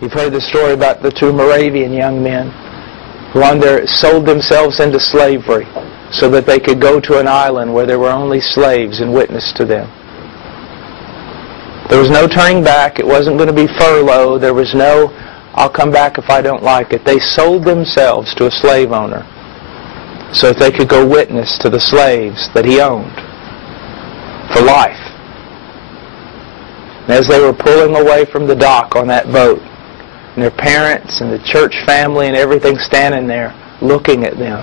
You've heard the story about the two Moravian young men who on there sold themselves into slavery so that they could go to an island where there were only slaves and witness to them. There was no turning back. It wasn't going to be furlough. There was no, I'll come back if I don't like it. They sold themselves to a slave owner so that they could go witness to the slaves that he owned for life. And as they were pulling away from the dock on that boat, and their parents and the church family and everything standing there looking at them,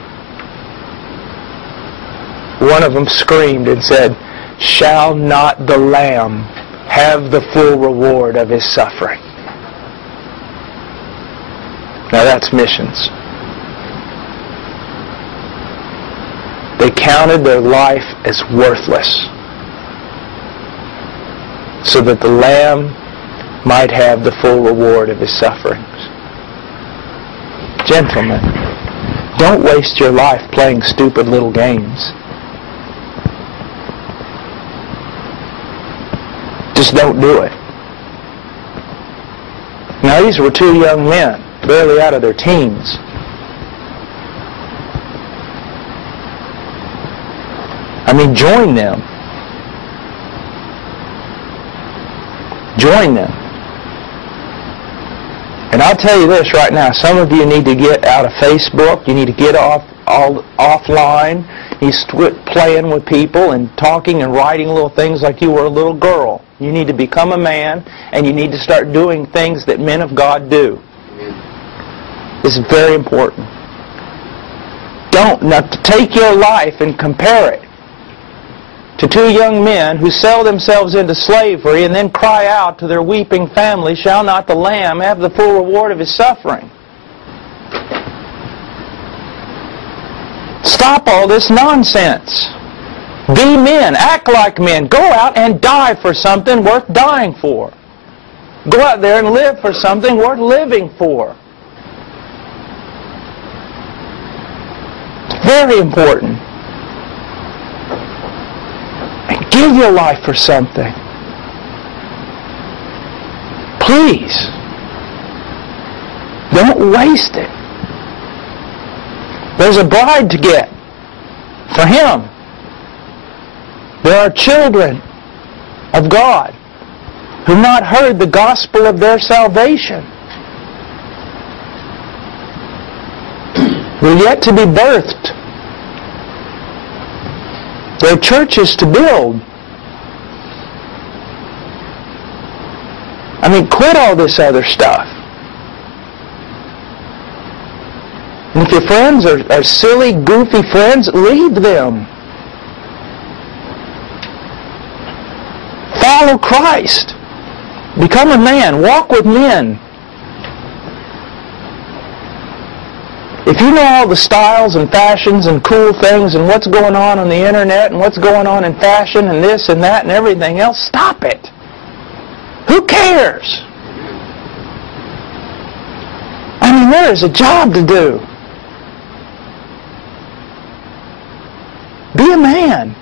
one of them screamed and said, "Shall not the Lamb have the full reward of His suffering?" Now that's missions. They counted their life as worthless so that the Lamb might have the full reward of His sufferings. Gentlemen, don't waste your life playing stupid little games. Just don't do it. Now these were two young men, barely out of their teens. I mean, join them. Join them. And I'll tell you this right now, some of you need to get out of Facebook, you need to get offline, you quit playing with people and talking and writing little things like you were a little girl. You need to become a man, and you need to start doing things that men of God do. This is very important. Don't take your life and compare it to two young men who sell themselves into slavery and then cry out to their weeping family, "Shall not the Lamb have the full reward of His suffering?" Stop all this nonsense. Be men. Act like men. Go out and die for something worth dying for. Go out there and live for something worth living for. It's very important. Give your life for something. Please. Don't waste it. There's a bride to get for Him. There are children of God who have not heard the gospel of their salvation. They're yet to be birthed. There are churches to build. I mean, quit all this other stuff. And if your friends are silly, goofy friends, leave them. Follow Christ. Become a man. Walk with men. If you know all the styles and fashions and cool things and what's going on the internet and what's going on in fashion and this and that and everything else, stop it. Who cares? I mean, there is a job to do. Be a man.